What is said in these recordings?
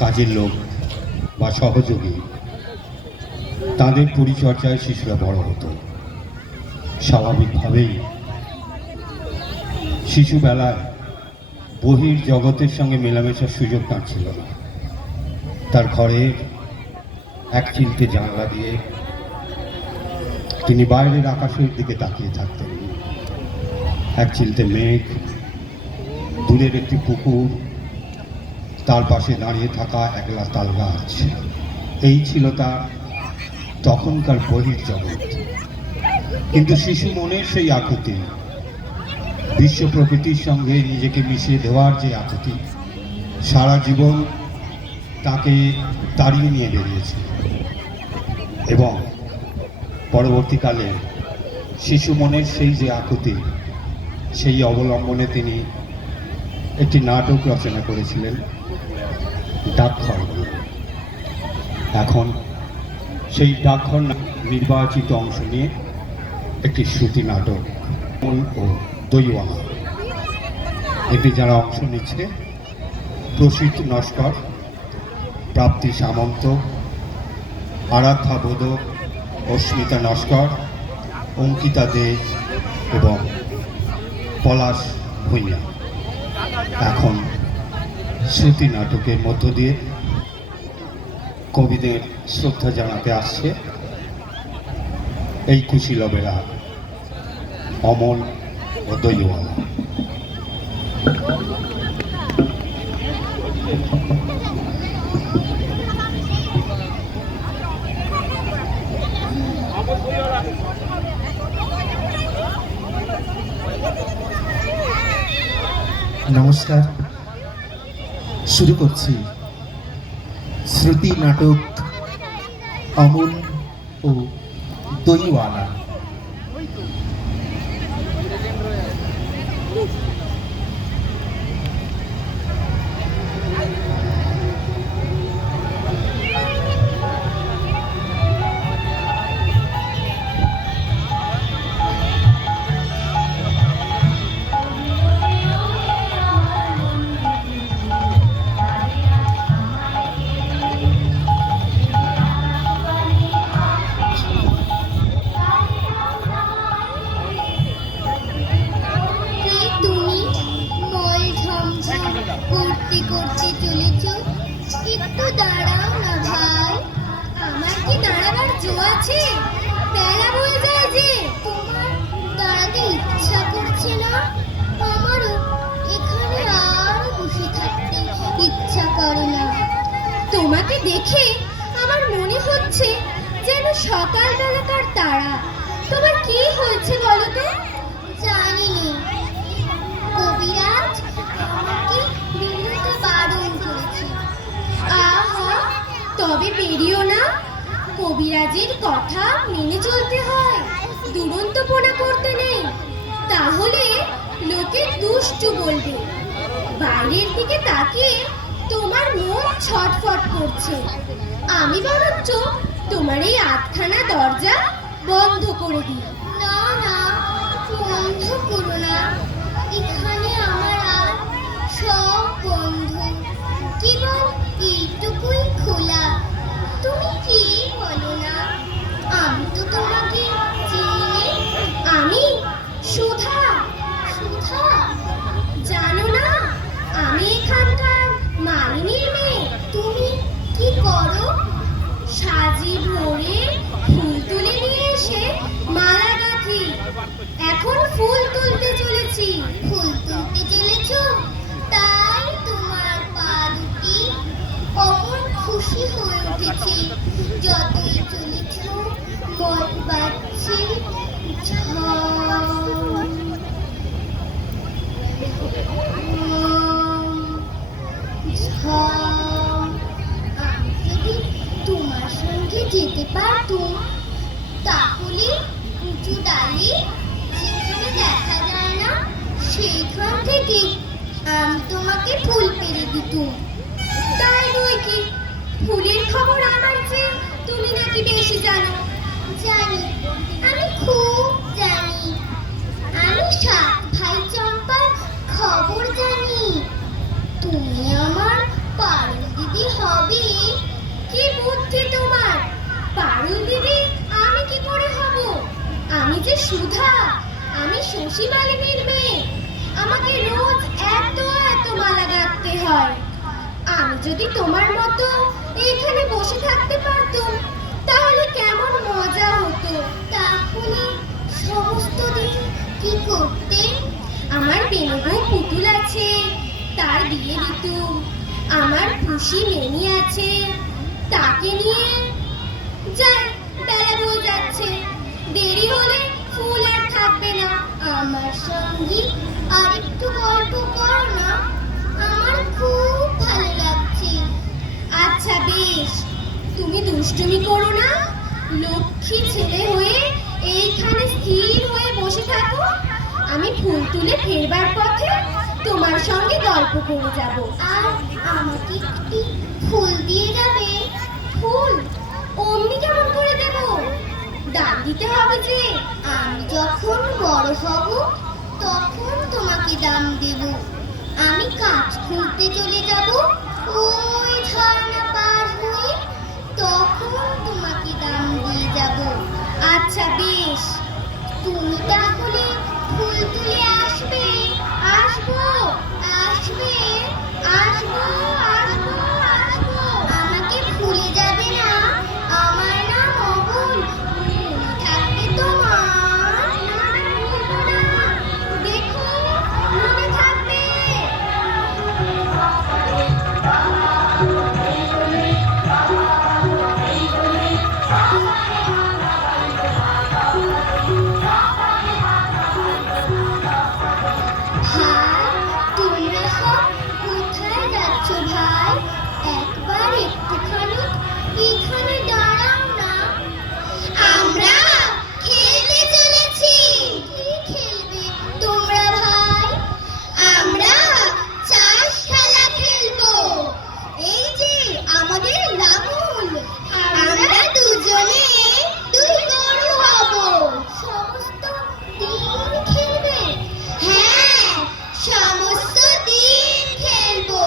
কাজের লোক বা সহযোগী, তাদের পরিচর্যায় শিশুরা বড় হতো। স্বাভাবিকভাবেই শিশুবেলায় বহির জগতের সঙ্গে মেলামেশার সুযোগ তার ছিল না। তার ঘরের এক চিলতে জানলা দিয়ে তিনি বাইরের আকাশের দিকে তাকিয়ে থাকতেন। এক চিলতে মেঘ, দূরের একটি পুকুর, তার পাশে দাঁড়িয়ে থাকা একলা তাল গাছ, এই ছিল তার তখনকার বহির জগৎ। কিন্তু শিশু মনের সেই আকুতি, বিশ্ব প্রকৃতির সঙ্গে নিজেকে মিশিয়ে দেওয়ার যে আকুতি, সারা জীবন তাকে তাড়িয়ে নিয়ে বেরিয়েছে। এবং পরবর্তীকালে শিশু মনের সেই যে আকুতি, সেই অবলম্বনে তিনি একটি নাটক রচনা করেছিলেন, ডাকঘর। এখন সেই ডাকঘর নির্বাচিত অংশ নিয়ে একটি শ্রুতি নাটক ও দইওয়ালা, এতে যারা অংশ নিচ্ছে প্রসিদ্ধ নস্কর, প্রাপ্তি সামন্ত, আরাধ্যা বোধক, অস্মিতা নস্কর, অঙ্কিতা দে এবং পলাশ ভূঁইয়া। এখন শ্রুতি নাটকের মধ্য দিয়ে কবিদের শ্রদ্ধা জানাতে আসছে এই কুশীলবেরা, অমল ও দইওয়ালা। নমস্কার, শুরু করছি শ্রুতি নাটক অমল ও দইওয়ালা। একটু দাঁড়াও না ভাই, আমার কি দাঁড়াবার জো আছে? বেলা বয়ে যায় যে। তোমার দাঁড়াতে ইচ্ছা করছে না? আমারও এখানে আর বসে থাকতে ইচ্ছা করে না। তোমাকে দেখে আমার মনে হচ্ছে যেন সকালবেলাকার তারা। তোমার কি হয়েছে বলো তো? জানি না, কবিরাজ আমাকে বেরোতে বারণ করেছে। আহা, তবে বেরিও না। কবিরাজের কথা মেনে চলতে হয়, দুরন্তপনা করতে নেই, তাহলে লোকে দুষ্টু বলবে। বাইরের দিকে তাকিয়ে তোমার মন ছটফট করছে। আমি বরঞ্চ তোমার এই আটখানা দরজা বন্ধ করে দিই। না না, বন্ধ করো না। এখানে আমার আর সব বন্ধ, কেবল এইটুকুই খোলা। তুমি কি বলো না? আমি তো তোমাকে চিনি। আমি সুধা। সুধা? জানো না আমি এখানকার মালিনীর মেয়ে। তুমি কি করো? সাজি ভোরে ফুল তুলে নিয়ে এসে মালা গাঁথি। এখন ফুল তুলতে চলেছি। ফুল তুলতে চলেছ? তাই তোমার পা দুটি অমন খুশি হয়ে উঠেছে। যতই চলেছ মন বাজছে আমি যদি তোমার সঙ্গে যেতে পারতুম, তাহলে উঁচু ডালে যেখানে দেখা যায় না সেইখান থেকে আমি তোমাকে ফুল পেড়ে দিতুম। তাই নয় কি? ফুলের খবর আমার চেয়ে তুমি নাকি বেশি জানো। জানি, আমি খুব জানি। আমি সাত ভাই চম্পার খবর জানি। তুমি আমার পারুল দিদি কি হবে? কি বুদ্ধি তোমার? পারুল দিদি, আমি কি করে হব? আমি যে সুধা, আমি শশী মালিনীর মেয়ে। আমাকে রোজ এত এত মালা গাঁথতে হয়। আমি যদি তোমার মতো এইখানে বসে থাকতে পারতাম তাহলে কেমন মজা হতো। তাহলে সমস্ত দিন কি করতে? আমার বেনবু পুতুল আছে, তার বিয়ে দিতুম। আমার খুশি মেনি আছে, তাকে নিয়ে যাই। বেলা বয়ে যাচ্ছে, দেরি হলে ফুল আর থাকবে না। আমার সঙ্গে আর একটু গল্প কর না, আমার খুব ভালো লাগছে। আচ্ছা বেশ, তুমি দুষ্টুমি করো না, লক্ষ্মী ছেলে হয়ে এইখানে স্থির হয়ে বসে থাকো। আমি ফুল তুলে ফেরবার পথে তোমার সঙ্গে গল্প করে যাব। আর আমাকে একটি ফুল দিয়ে যাবে? ফুল অমনি কেমন করে দেব? দাম দিতে হবে যে। আমি যখন বড় হব তখন তোমাকে দাম দেব। আমি কাজ খুঁজতে চলে যাব ওই ঝর্ণা পার হয়ে, তখন তোমাকে দাম দিয়ে যাব। আচ্ছা বেশ, তুমি তাহলে ফুল তুলে আসবে? আসবো, আসবে, আসবো, আসবো, আসবো। আমাকে ভুলে যাবে না? আমার নাম অমল, মনে থাকবে তোমার? না, ভুলবো না। দেখো, মনে থাকবে। ভাই, তোমরা সব কোথায় যাচ্ছ ভাই? একবার একটুখানি এখানে দাঁড়াও না। আমরা খেলতে চলেছি। কি খেলবে তোমরা ভাই? আমরা চাষ খেলা খেলবো। এই যে আমাদের রাহুল, আমরা দুজনে দুই গরু হব। সমস্ত দিন খেলবে? হ্যাঁ, সমস্ত দিন খেলবো।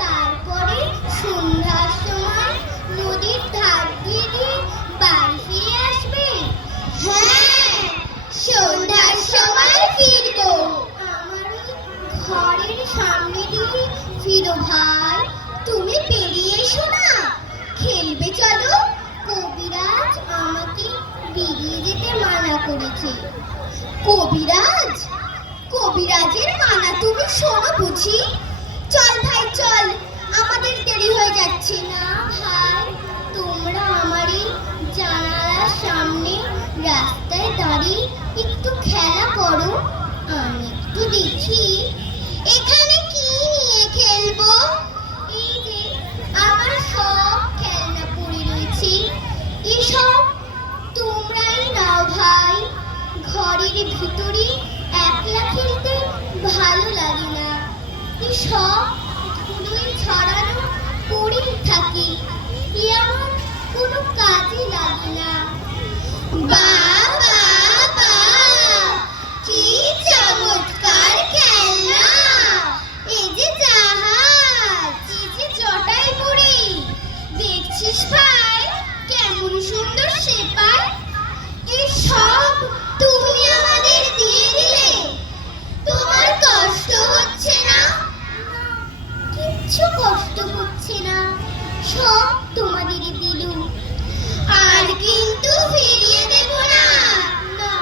তারপরে সন্ধ্যার সময় নদীর ধার দিয়ে দিয়ে বাড়ি ফিরে আসবে। হ্যাঁ, সন্ধ্যার সময় ফিরবো। আমার ওই ঘরের সামনে দিয়ে ফিরো ভাই। তুমি বেরিয়ে এসো না, খেলবে চলো। কবিরাজ আমাকে বেরিয়ে যেতে মানা করেছে। কবিরাজ? কবিরাজের মানা তুমি শোনো বুঝি? চল ভাই চল, আমাদের দেরি হয়ে যাচ্ছে। না ভাই, তোমরা আমার এই জানালার সামনে রাস্তায় দাঁড়িয়ে একটু খেলা করো, আমি একটু দেখি এখানে কি নিয়ে খেলবো। এই যে আমার সব খেলনা পড়ে রয়েছে, এসব তোমরাই নাও ভাই। ঘরের ভিতরে একলা খেলতে ভালো লাগে না, এসব ধুলোয় ছড়ানো পড়েই থাকে, এ আমার কোনো কাজে লাগে না। বাবা, কি চমৎকার খেলনা! এই যে জাহাজ, এই যে জটাই বুড়ি, দেখছিস ভাই কেমন সুন্দর সেপাই। এই সব তুমি আমাদের দিয়ে দিলে? তোমার কষ্ট হচ্ছে না? কিচ্ছু কষ্ট হচ্ছে না, সব তোমাদেরই দিলুম। আর কিন্তু ফিরিয়ে দেব না। না,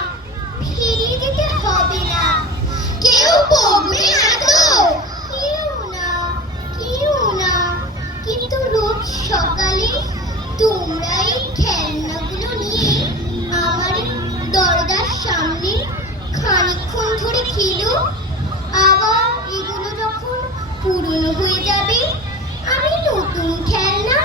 ফিরিয়ে দিতে হবে না। কেউ বকবে না তো? কেউ না, কেউ না। কিন্তু রোজ সকালে তোমরা এই খেলনাগুলো নিয়ে আমার দরজার সামনে খানিকক্ষণ ধরে খেলো, আবার এগুলো যখন পুরনো হয়ে যাবে আমি নতুন খেলনা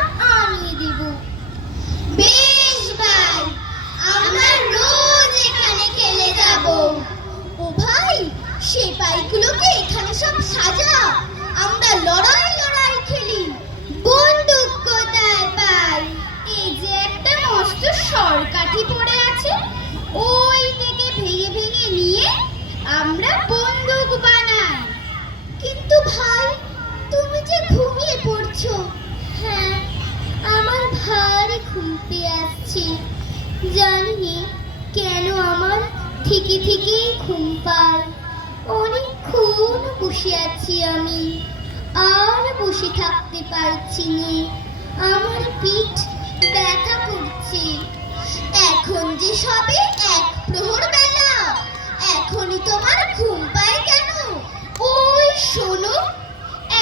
হাঁটতে আসছে। জানি নে কেন আমার থেকে থেকে ঘুম পায়। অনেকক্ষণ বসে আছি আমি, আর বসে থাকতে পারছি নে। আমার পিঠ ব্যথা করছে। এখন যে সবে 1 প্রহর বেলা, এখনই তোমার ঘুম পায় কেন? ওই শোনো,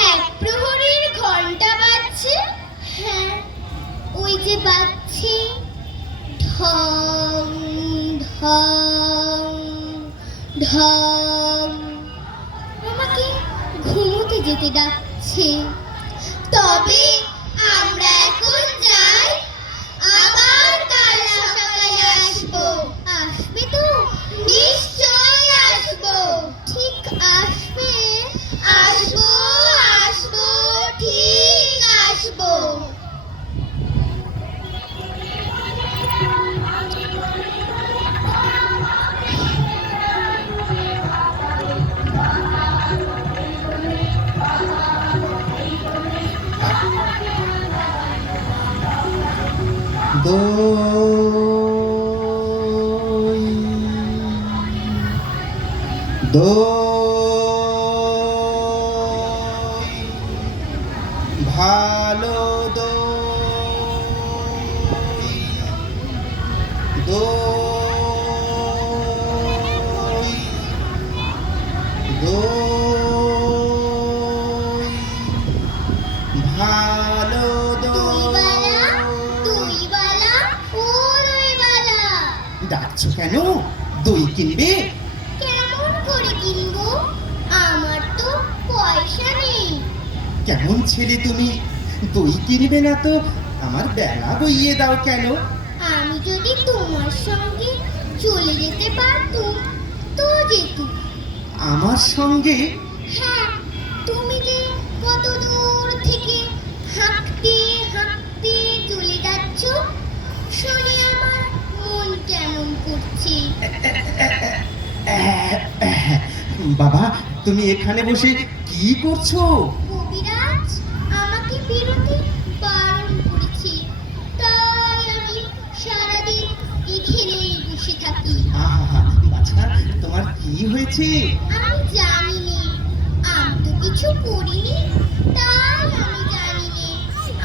1 প্রহরের ঘন্টা বাজছে। হ্যাঁ, ওই যে বাজছে, ঢং ঢং ঢং। আমাকে ঘুমোতে যেতে ডাকছে। তবে আমরা এখন যাই, আবার কাল সকালে আসবো। আসবে তো? নিশ্চয়ই আসবো। ঠিক আসবে? আসবো আসবো, ঠিক আসবো। দই দই ভালো দই দই দই ভালো দইওয়ালা, দই। দইওয়ালা, ও দইওয়ালা। ডাকছো কেন? দই কিনবে? কেমন করে কিনবো? আমার তো পয়সা নেই। কেমন ছেলে তুমি, দই কিনবে না তো আমার বেলা বইয়ে দাও কেন? আমি যদি তোমার সঙ্গে চলে যেতে পারতুম তো যেতুম। আমার সঙ্গে? হ্যাঁ, তুমি যে কত দূর থেকে হাঁটতে হাঁটতে চলে যাচ্ছ, শুনে আমার মন কেমন করছে। বাবা, তুমি এখানে বসে কি করছো? কবিরাজ আমাকে বেরোতে বারণ করেছে, তাই আমি সারাদিন এখানেই বসে থাকি। আহা, বাছা, তোমার কি হয়েছে? আমি জানি নে, আমি তো কিছু করিনি, তাই আমি জানি নে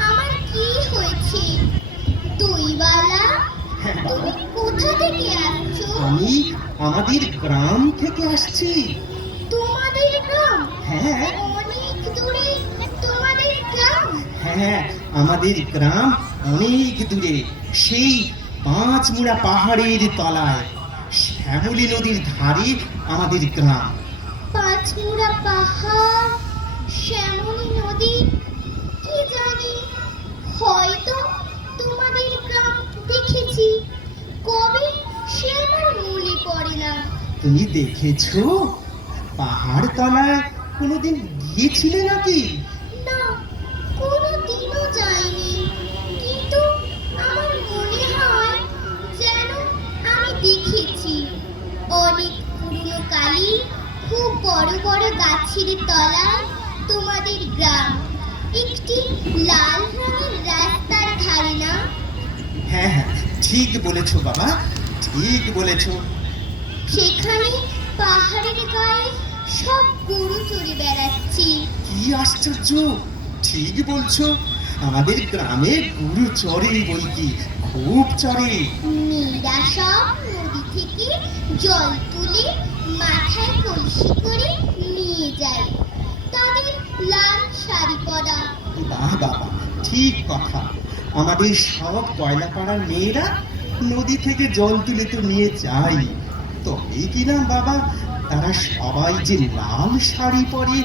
আমার কি হয়েছে। দইওয়ালা, তুমি কোথা থেকে আসছো? আমি আমাদের গ্রাম থেকে আসছি। তোমাদের গ্রাম? হ্যাঁ অনেক দূরে তোমাদের গ্রাম? হ্যাঁ, আমাদের গ্রাম অনেক দূরে, সেই 5 মুড়া পাহাড়ের তলায়, শ্যামলী নদীর ধারে আমাদের গ্রাম। 5 মুড়া পাহাড়, শ্যামলী নদী, কি জানি, হয়তো তোমাদের গ্রাম দেখেছি, কবে সে আমার মনে পড়ে না। তুমি দেখেছো? পাহাড় তলায় কোনোদিন গিয়েছিলে নাকি? না, কোনোদিনও যাইনি, কিন্তু আমার মনে হয় যেন আমি দেখেছি। অনেক পুরনো কালী, খুব বড় বড় গাছের তলায় তোমাদের গ্রাম, একটি লাল রঙের রাস্তার ধারে না? হ্যাঁ হ্যাঁ, ঠিক বলেছো বাবা, ঠিক বলেছো। সেখানে পাহাড়ের গায়ে সব গরু চড়ে বেড়াচ্ছে। কি আশ্চর্য, ঠিক বলছো, আমাদের গ্রামে গরু চড়ে বই কি, খুব চড়ে। মেয়েরা সব নদী থেকে জল তুলে মাথায় কলসি করে নিয়ে যায়, তাদের লাল শাড়ি পরা। বাহ বাবা, ঠিক কথা, আমাদের সব কয়লাপাড়ার মেয়েরা নদী থেকে জল তুলে তো নিয়ে যায়, তবেই কিনা বাবা তারা সবাই যে লাল শাড়ি পরে,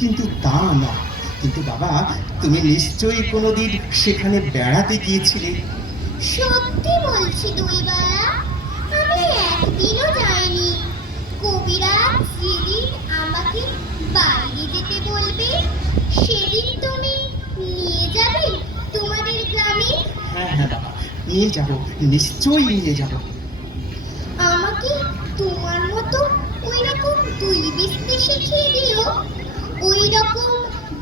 কিন্তু তা না। কিন্তু বাবা, তুমি নিশ্চয়ই কোনোদিন সেখানে বেড়াতে গিয়েছিলে? সত্যি বলছি দইওয়ালা, আমি একদিনও যাইনি। কবিরাজ যেদিন আমাকে বাইরে যেতে বলবে, সেদিন তুমি নিয়ে যাবে তোমাদের গ্রামে। হ্যাঁ হ্যাঁ বাবা, নিয়ে যাবো, নিশ্চয়ই নিয়ে যাবো। আমাকে তোমার মতো ওই রকম দুই বেচতে শিখিয়ে দিও, ওই রকম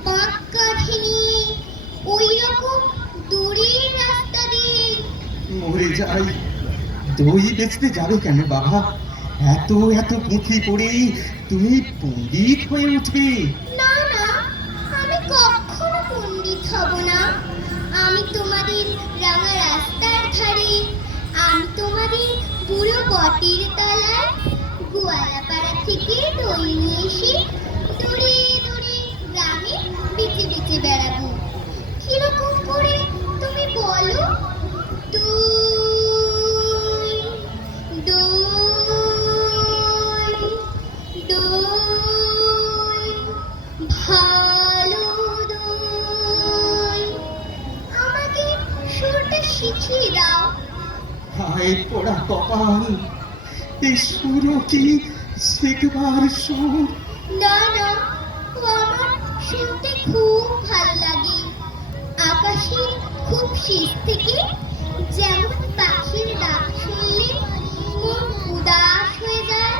বাঁক কাঁধে নিয়ে, ওই রকম দূরের রাস্তা দিয়ে যাই। দই বেচতে যাবে কেন বাবা? এত এত পুঁথি পড়েই তুমি পণ্ডিত হয়ে উঠবে? না না, আমি কখনো পণ্ডিত হব না। আমি তোমাদের রাঙা রাস্তার ধারে, আমি তোমাদের বুড়ো বটের তলায় গোয়ালাপাড়া থেকে দই নিয়ে এসে দূরে দূরে গ্রামে বেঁচে বেঁচে বেড়াবো। কিরকম করে তুমি বলো? দই দই দই, ভালো দই। আমাকে সুরটা শিখিয়ে দাও। হায় পোড়া কপাল, এই সুরও কি শেখবার সুর? না না, আমার শুনতে খুব ভালো লাগে। আকাশের খুব শীত থেকে যেমন পাখির ডাক শুনলে মন উদাস হয়ে যায়,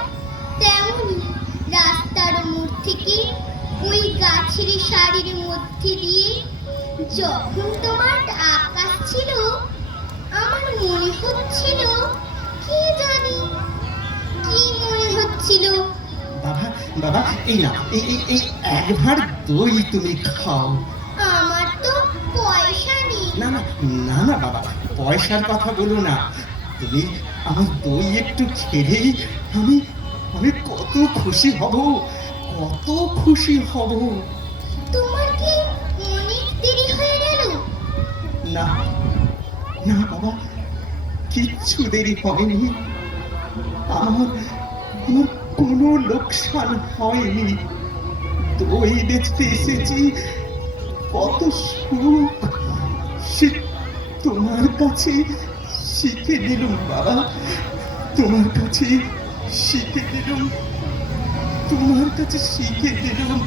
তেমনি রাস্তার মোড় থেকে ওই গাছের সারির মধ্যে দিয়ে যখন তোমার আকাশ ছিল, আমার মনে হচ্ছিল, কি জানি কি মনে হচ্ছিল। বাবা বাবা, এই না, এই এই এই একবার দই তুমি খাও। আমার তো পয়সা নেই। না না না না বাবা, পয়সার কথা বলো না। তুমি আমার দই একটু খেলেই আমি আমি কত খুশি হব, কত খুশি হব। তোমার কি অনেক দেরি হয়ে গেল? না না বাবা, কিচ্ছু দেরি হয়নি। আমার আমার কোনো লোকসান হয়নি। দই বেচতে এসেছি, কত সুখ সে তোমার কাছে শিখে দিলুম বাবা, তোমার কাছে শিখে দিলুম, তোমার কাছে শিখে দিলুম।